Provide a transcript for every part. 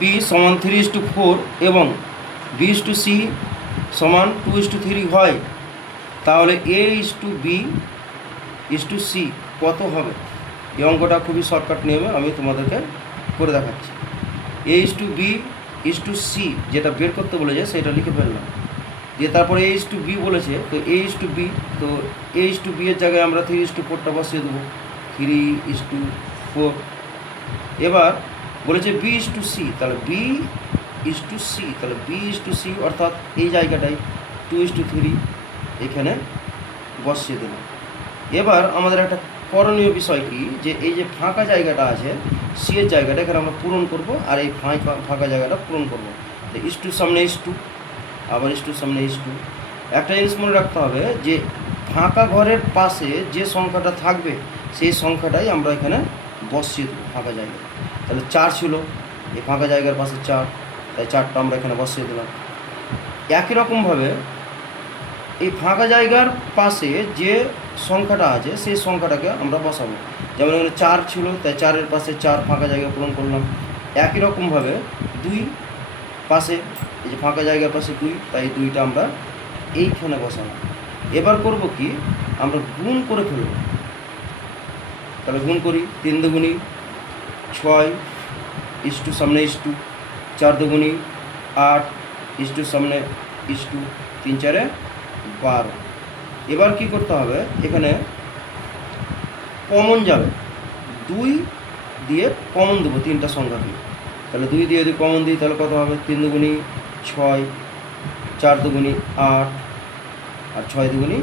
B সমান 3:4 এবং B/C সমান 2:3 হয়, তাহলে A/B/C কত হবে? এই অঙ্কটা খুবই শর্টকাট নিয়মে আমি তোমাদেরকে করে দেখাচ্ছি। A/B/C যেটা বের করতে বলেছে সেটা লিখে ফেললাম, দিয়ে তারপরে A/B বলেছে, তো A/B, তো A/B এর জায়গায় আমরা 3:4টা বসিয়ে দেবো, 3:4। এবার বলেছে B/C, তাহলে B/C অর্থাৎ এই জায়গাটায় 2:3 এখানে বসিয়ে দেবো। এবার আমাদের একটা করণীয় বিষয় কি, যে এই যে ফাঁকা জায়গাটা আছে সি এর জায়গাটা এখানে আমরা পূরণ করব, আর এই ফাঁকা জায়গাটা পূরণ করব। তো ইস2 সামনে ইস2, আবার ইস2 সামনে ইস2। একটা জিনিস মনে রাখতে হবে যে ফাঁকা ঘরের পাশে যে সংখ্যাটা থাকবে সেই সংখ্যাটাই আমরা এখানে বসিয়ে দেবো ফাঁকা জায়গায়। তাহলে 4 ছিল, এই ফাঁকা জায়গার পাশে 4, তাই 4টা আমরা এখানে বসিয়ে দিলাম। একই রকমভাবে এই ফাঁকা জায়গার পাশে যে সংখ্যাটা আছে সেই সংখ্যাটাকে আমরা বসাবো। যেমন এখানে 4 ছিল, তাই 4-এর পাশে 4 ফাঁকা জায়গা পূরণ করলাম। একই রকমভাবে 2 পাশে, এই যে ফাঁকা জায়গার পাশে 2, তাই 2টা আমরা এইখানে বসালাম। এবার করব কি, আমরা গুণ করে ফেলব। তাহলে গুণ করি, 3 দুগুণী 6, ইস2 সামনে ইস2, 4 দুগুণী 8, ইস2 সামনে ইস2, 3 4 12। এবার কি করতে হবে, এখানে কমন যাবে, 2 দিয়ে কমন দেবো 3টা সংখ্যাকে। তাহলে 2 দিয়ে যদি কমন দিই তাহলে কত হবে, 3 দুগুণী 6, 4 দুগুণী 8, আর 6 দুগুণী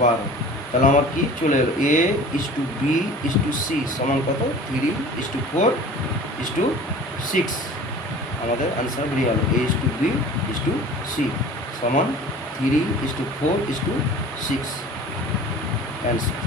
12। তাহলে আমার কি চলে এলো, A/B/C সমান কত, 3:4:6। আমাদের আনসার বেরিয়ে গেল, A/B/C সমান 3:4:6 অ্যান্সার।